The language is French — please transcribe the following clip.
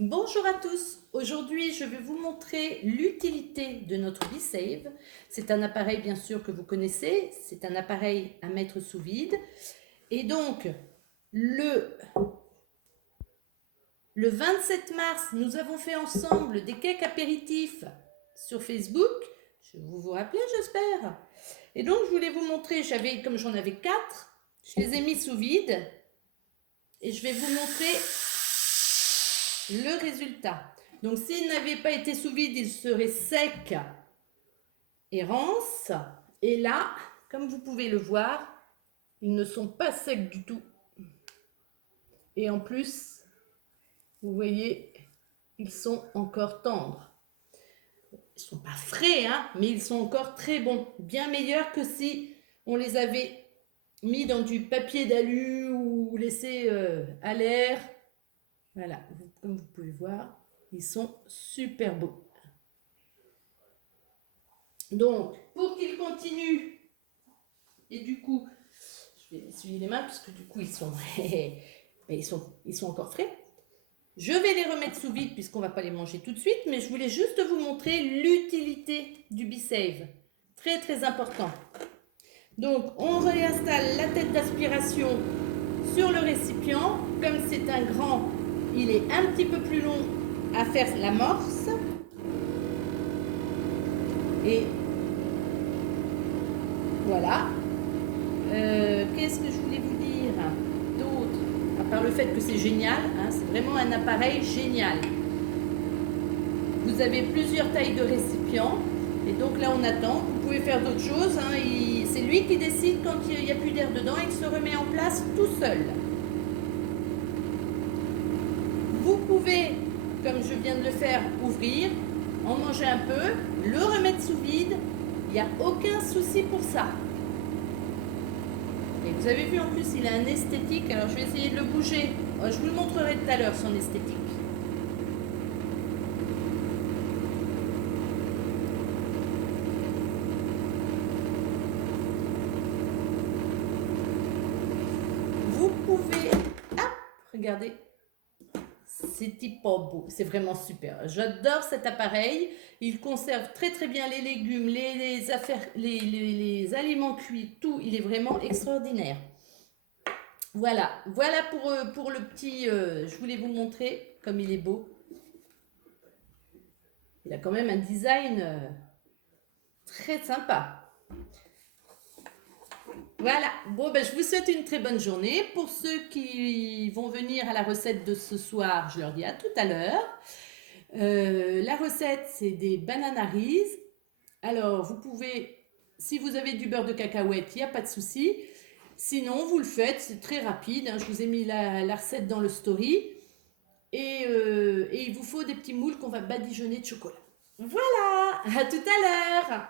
Bonjour à tous, aujourd'hui je vais vous montrer l'utilité de notre B-Save. C'est un appareil bien sûr que vous connaissez, c'est un appareil à mettre sous vide. Et donc le 27 mars, nous avons fait ensemble des cakes apéritifs sur Facebook. Vous vous rappelez, j'espère. Et donc je voulais vous montrer, comme j'en avais 4, je les ai mis sous vide et je vais vous montrer le résultat. Donc s'ils n'avaient pas été sous vide, ils seraient secs et rances. Et là, comme vous pouvez le voir, ils ne sont pas secs du tout. Et en plus, vous voyez, ils sont encore tendres. Ils ne sont pas frais, hein, mais ils sont encore très bons. Bien meilleurs que si on les avait mis dans du papier d'alu ou laissés à l'air. Voilà, comme vous pouvez voir, ils sont super beaux. Donc, pour qu'ils continuent, et du coup, je vais essuyer les mains parce que du coup, ils sont encore frais. Je vais les remettre sous vide puisqu'on ne va pas les manger tout de suite, mais je voulais juste vous montrer l'utilité du B-Save. Très, très important. Donc, on réinstalle la tête d'aspiration sur le récipient. Comme c'est un grand, il est un petit peu plus long à faire l'amorce. Et voilà. Qu'est-ce que je voulais vous dire d'autre? À part le fait que c'est génial, hein, c'est vraiment un appareil génial. Vous avez plusieurs tailles de récipients. Et donc là, on attend. Vous pouvez faire d'autres choses. Hein. C'est lui qui décide quand il n'y a plus d'air dedans. Il se remet en place tout seul. Vous pouvez, comme je viens de le faire, ouvrir, en manger un peu, le remettre sous vide. Il n'y a aucun souci pour ça. Et vous avez vu en plus, il a un esthétique. Alors je vais essayer de le bouger. Je vous le montrerai tout à l'heure, son esthétique. Vous pouvez... Ah, regardez. C'est pas beau, c'est vraiment super. J'adore cet appareil. Il conserve très très bien les légumes, les aliments cuits, tout. Il est vraiment extraordinaire. Voilà, voilà pour le petit... je voulais vous montrer comme il est beau. Il a quand même un design très sympa. Voilà, bon ben je vous souhaite une très bonne journée. Pour ceux qui vont venir à la recette de ce soir, je leur dis à tout à l'heure. La recette, c'est des bananaries. Alors, vous pouvez, si vous avez du beurre de cacahuète, il n'y a pas de souci. Sinon, vous le faites, c'est très rapide. Hein, je vous ai mis la recette dans le story. Et il vous faut des petits moules qu'on va badigeonner de chocolat. Voilà, à tout à l'heure.